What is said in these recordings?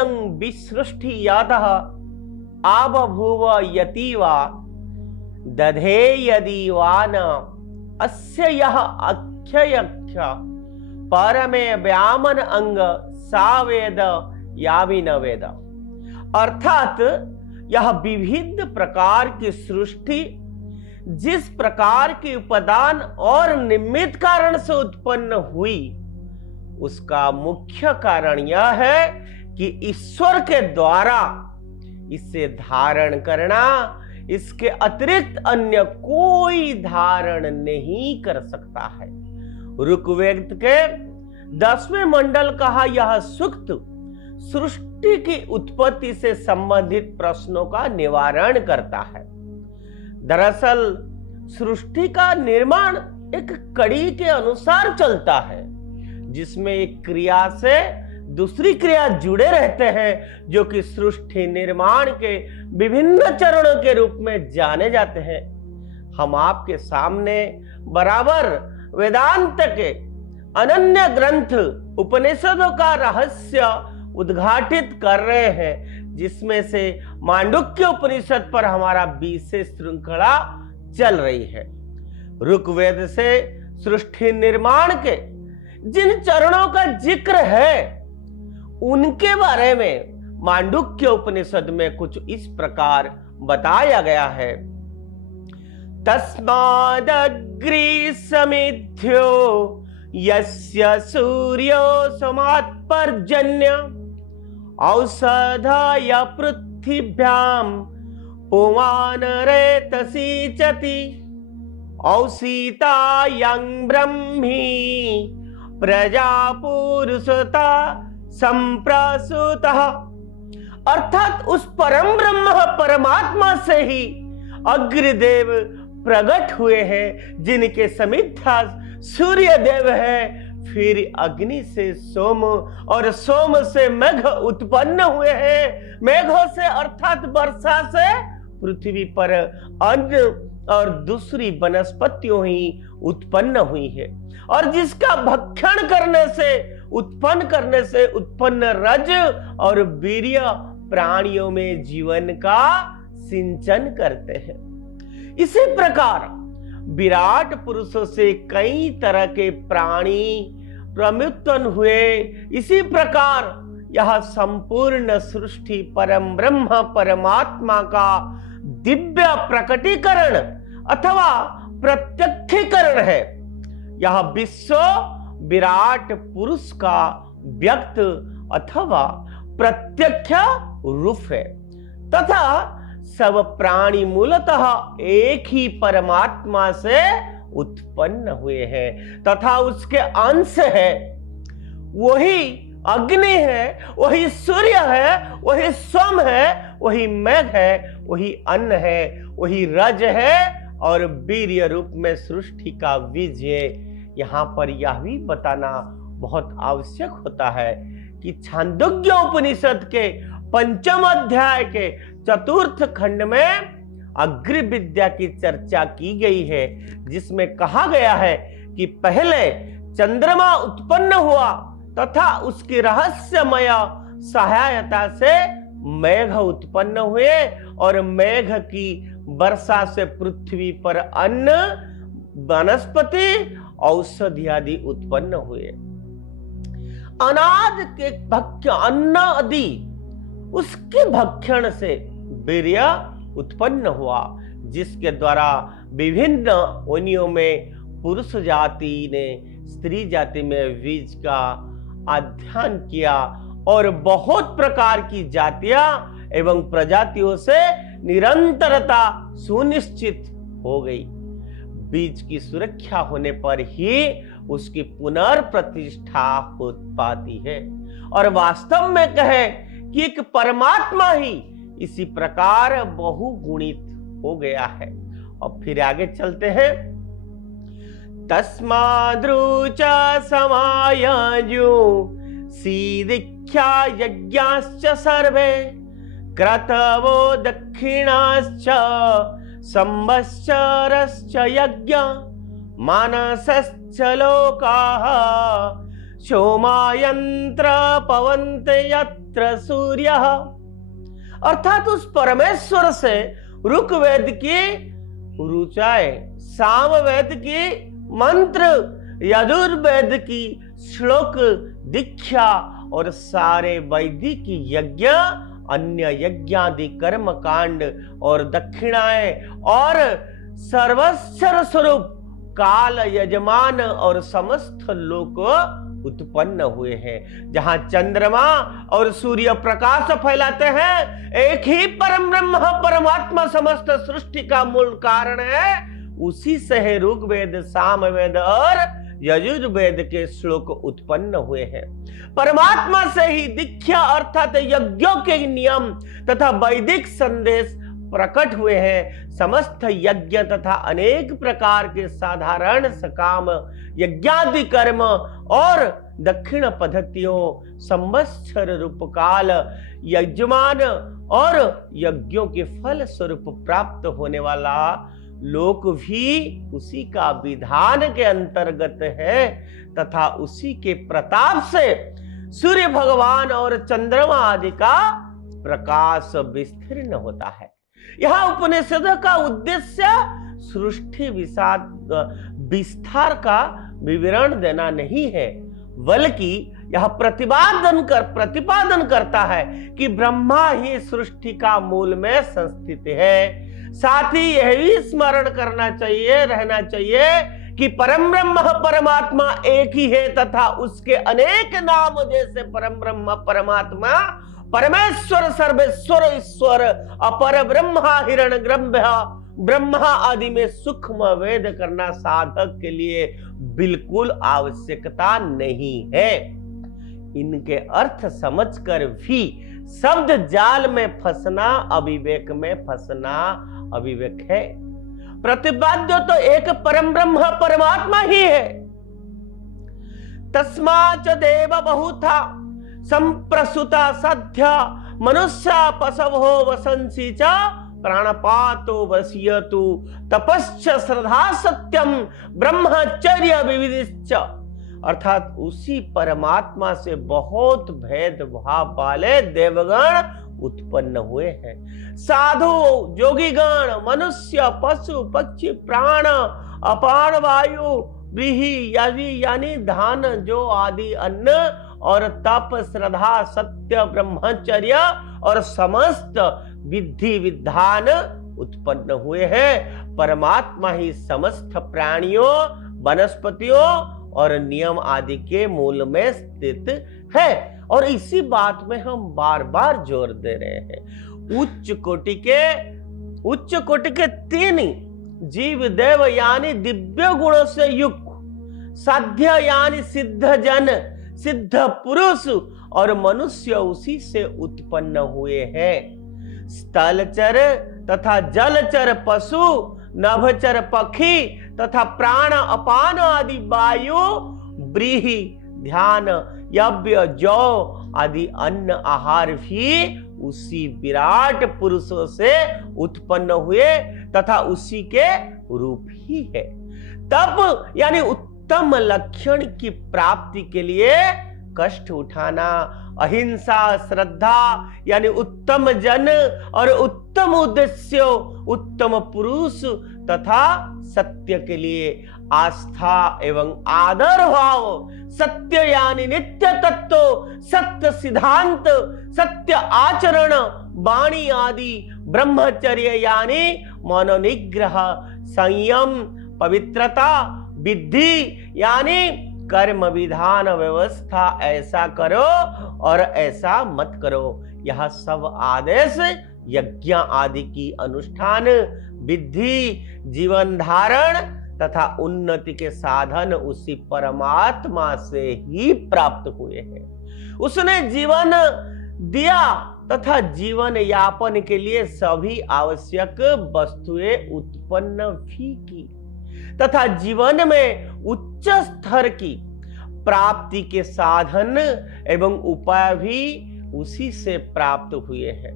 इयं विसृष्टि यातः आबभूव यतीवा दधे यदि वा न अस्य यः अख्ययख्य परमे व्यामन अंग सा वेद यावी न वेद। अर्थात यह विविध प्रकार की सृष्टि जिस प्रकार के उपादान और निमित्त कारण से उत्पन्न हुई, उसका मुख्य कारण यह है कि ईश्वर के द्वारा इसे धारण करना, इसके अतिरिक्त अन्य कोई धारण नहीं कर सकता है। ऋग्वेद के 10वें मंडल कहा यह सूक्त सृष्टि की उत्पत्ति से संबंधित प्रश्नों का निवारण करता है। दरअसल सृष्टि का निर्माण एक कड़ी के अनुसार चलता है, जिसमें एक क्रिया से दूसरी क्रिया जुड़े रहते हैं, जो कि सृष्टि निर्माण के विभिन्न चरणों के रूप में जाने जाते हैं। हम आपके सामने बराबर वेदांत के अनन्य ग्रंथ उपनिषदों का रहस्य उद्घाटित कर रहे हैं, जिसमें से मांडुक्य उपनिषद पर हमारा विशेष श्रृंखला चल रही है। ऋग्वेद से सृष्टि निर्माण के जिन चरणों का जिक्र है, उनके बारे में मांडुक्य उपनिषद में कुछ इस प्रकार बताया गया है। तस्मादग्रि समिध्यो यस्य सूर्यो समात्पर्जन्य औषधाय पृथिव्यां पुमान रेतसीचति औषितायं ब्रह्मी प्रजापुरुषता संप्रसूतः। अर्थात उस परम ब्रह्म परमात्मा से ही अग्निदेव प्रकट हुए हैं, जिनके समिध्या सूर्य देव है। फिर अग्नि से सोम और सोम से मेघ उत्पन्न हुए हैं। मेघों से अर्थात वर्षा से पृथ्वी पर अन्न और दूसरी वनस्पतियों ही उत्पन्न हुई है, और जिसका भक्षण करने से उत्पन्न रज और वीर्य प्राणियों में जीवन का सिंचन करते हैं। इसी प्रकार विराट पुरुषों से कई तरह के प्राणी प्रमुत्पन्न हुए। इसी प्रकार यह संपूर्ण सृष्टि परम ब्रह्म परमात्मा का दिव्य प्रकटीकरण अथवा प्रत्यक्षीकरण है। यह विश्व विराट पुरुष का व्यक्त अथवा प्रत्यक्ष रूप है, तथा सब प्राणी मूलतः एक ही परमात्मा से उत्पन्न हुए हैं तथा उसके अंश है। वही अग्नि है, वही सूर्य है, वही सोम है, वही मेघ है, वही अन्न है, वही रज है और वीर्य रूप में सृष्टि का बीज है। यहाँ पर यह भी बताना बहुत आवश्यक होता है कि छांदोग्य उपनिषद के 5वें अध्याय के 4th खंड में अग्नि विद्या की चर्चा की गई है, जिसमें कहा गया है कि पहले चंद्रमा उत्पन्न हुआ तथा उसकी रहस्यमय सहायता से मेघ उत्पन्न हुए और मेघ की वर्षा से पृथ्वी पर अन्न वनस्पति औषधि आदि उत्पन्न हुए। अनाज के भक्ष्य अन्न आदि उसके भक्षण से वीर्य उत्पन्न हुआ, जिसके द्वारा विभिन्न योनियों में पुरुष जाति ने स्त्री जाति में बीज का अध्ययन किया और बहुत प्रकार की जातियां एवं प्रजातियों से निरंतरता सुनिश्चित हो गई। बीज की सुरक्षा होने पर ही उसकी पुनर्प्रतिष्ठा हो पाती है, और वास्तव में कहें कि एक परमात्मा ही इसी प्रकार बहुगुणित हो गया है। अब फिर आगे चलते हैं। तस्माद्रुचा समायाजु सीदिख्या यज्ञाश्च सर्वे क्रतवो दक्षिणाश्च संवत्सरश्च यज्ञ मानसश्च लोकाः सोमायन्त्र पवन्ते यत् पवित्र सूर्य, अर्थात उस परमेश्वर से ऋग्वेद की ऋचाएं, सामवेद की मंत्र, यजुर्वेद की श्लोक, दीक्षा और सारे वैदिक यज्ञ, अन्य यज्ञादि कर्म कांड और दक्षिणाएं और सर्वस्वर स्वरूप काल यजमान और समस्त लोक उत्पन्न हुए हैं। जहां चंद्रमा और सूर्य प्रकाश फैलाते हैं, एक ही परम ब्रह्म परमात्मा समस्त सृष्टि का मूल कारण है। उसी से है ऋग्वेद, सामवेद और यजुर्वेद के श्लोक उत्पन्न हुए हैं। परमात्मा से ही दीक्षा अर्थात यज्ञों के नियम तथा वैदिक संदेश प्रकट हुए हैं। समस्त यज्ञ तथा अनेक प्रकार के साधारण सकाम यज्ञादि कर्म और दक्षिण पद्धतियों, संवत्सर रूपकाल, यजमान और यज्ञों के फल स्वरूप प्राप्त होने वाला लोक भी उसी का विधान के अंतर्गत है तथा उसी के प्रताप से सूर्य भगवान और चंद्रमा आदि का प्रकाश विस्तीर्ण होता है। यह उपनिषद का उद्देश्य सृष्टि विस्तार का विवरण देना नहीं है, बल्कि यह प्रतिपादन करता है कि ब्रह्मा ही सृष्टि का मूल में संस्थित है। साथ ही यह भी स्मरण रहना चाहिए कि परम ब्रह्म परमात्मा एक ही है तथा उसके अनेक नाम जैसे परम ब्रह्म परमात्मा, परमेश्वर, सर्वेश्वर, ईश्वर, अपर ब्रह्मा, हिरण्यगर्भ ब्रह्मा आदि में सूक्ष्म वेद करना साधक के लिए बिल्कुल आवश्यकता नहीं है। इनके अर्थ समझकर भी शब्द जाल में फंसना अविवेक में फंसना अविवेक है। प्रतिपाद्य तो एक परम ब्रह्म परमात्मा ही है। तस्माच देव बहुथा संप्रसुता सद्या मनुष्य पशवो वसंसी च प्राणपातो वसियतु तपश्च श्रद्धा सत्यम ब्रह्मचर्य विविधिश्च। अर्थात उसी परमात्मा से बहुत भेदभाव वाले देवगण उत्पन्न हुए हैं। साधु, जोगीगण, मनुष्य, पशु, पक्षी, प्राण, अपान वायु, व्रीहि यानी धान, जो आदि अन्न और तप, श्रद्धा, सत्य, ब्रह्मचर्य और समस्त विधि विधान उत्पन्न हुए हैं। परमात्मा ही समस्त प्राणियों, वनस्पतियों और नियम आदि के मूल में स्थित है। और इसी बात में हम बार बार जोर दे रहे हैं। उच्च कोटि के तीन जीव देव यानी दिव्य गुणों से युक्त, साध्य यानी सिद्ध जन, सिद्ध पुरुष और मनुष्य उसी से उत्पन्न हुए हैं। स्थलचर तथा जलचर पशु, नभचर पक्षी तथा प्राण, अपान आदि वायु, व्रीहि, ध्यान, यज्ञ, जौ आदि अन्न आहार भी उसी विराट पुरुषों से उत्पन्न हुए तथा उसी के रूप ही है। तप यानी उत्तम लक्षण की प्राप्ति के लिए कष्ट उठाना, अहिंसा, श्रद्धा यानी उत्तम जन और उत्तम उद्देश्य, उत्तम पुरुष तथा सत्य के लिए आस्था एवं आदर भाव, सत्य यानी नित्य तत्व, सत्य सिद्धांत, सत्य आचरण, वाणी आदि, ब्रह्मचर्य यानी मनोनिग्रह, संयम, पवित्रता, विधि यानी कर्म विधान व्यवस्था, ऐसा करो और ऐसा मत करो। यह सब आदेश यज्ञ आदि की अनुष्ठान, विधि, जीवन धारण तथा उन्नति के साधन उसी परमात्मा से ही प्राप्त हुए हैं। उसने जीवन दिया तथा जीवन यापन के लिए सभी आवश्यक वस्तुएं उत्पन्न भी की तथा जीवन में उच्च स्तर की प्राप्ति के साधन एवं उपाय भी उसी से प्राप्त हुए हैं।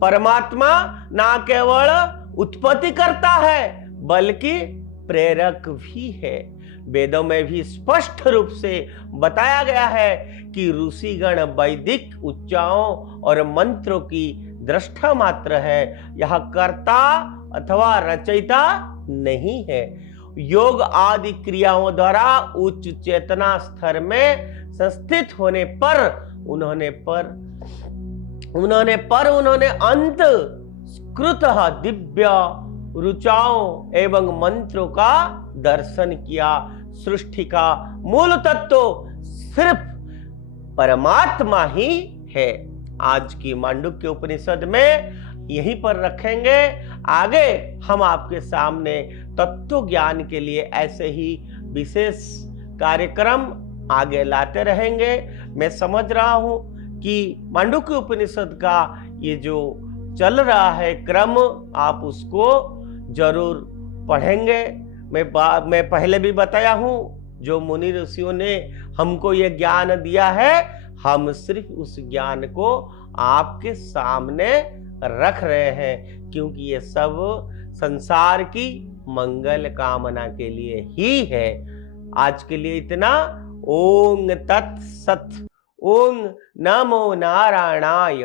परमात्मा ना केवल उत्पत्ति करता है बल्कि प्रेरक भी है। वेदों में भी स्पष्ट रूप से बताया गया है कि ऋषिगण वैदिक उच्चाओं और मंत्रों की दृष्टा मात्र है, यह कर्ता अथवा रचयिता नहीं है। योग आदि क्रियाओं द्वारा उच्च चेतना स्तर में संस्थित होने पर उन्होंने अंत कृत दिव्य रुचाओं एवं मंत्रों का दर्शन किया। सृष्टि का मूल तत्व सिर्फ परमात्मा ही है। आज की मांडुक्य उपनिषद में यहीं पर रखेंगे। आगे हम आपके सामने तत्व ज्ञान के लिए ऐसे ही विशेष कार्यक्रम आगे लाते रहेंगे। मैं समझ रहा हूं कि मांडुक्य उपनिषद का ये जो चल रहा है क्रम, आप उसको जरूर पढ़ेंगे। मैं पहले भी बताया हूं, जो मुनि ऋषियों ने हमको ये ज्ञान दिया है, हम सिर्फ उस ज्ञान को आपके सामने रख रहे हैं, क्योंकि ये सब संसार की मंगल कामना के लिए ही है। आज के लिए इतना। ओम तत्सत। ओम नमो नारायणाय।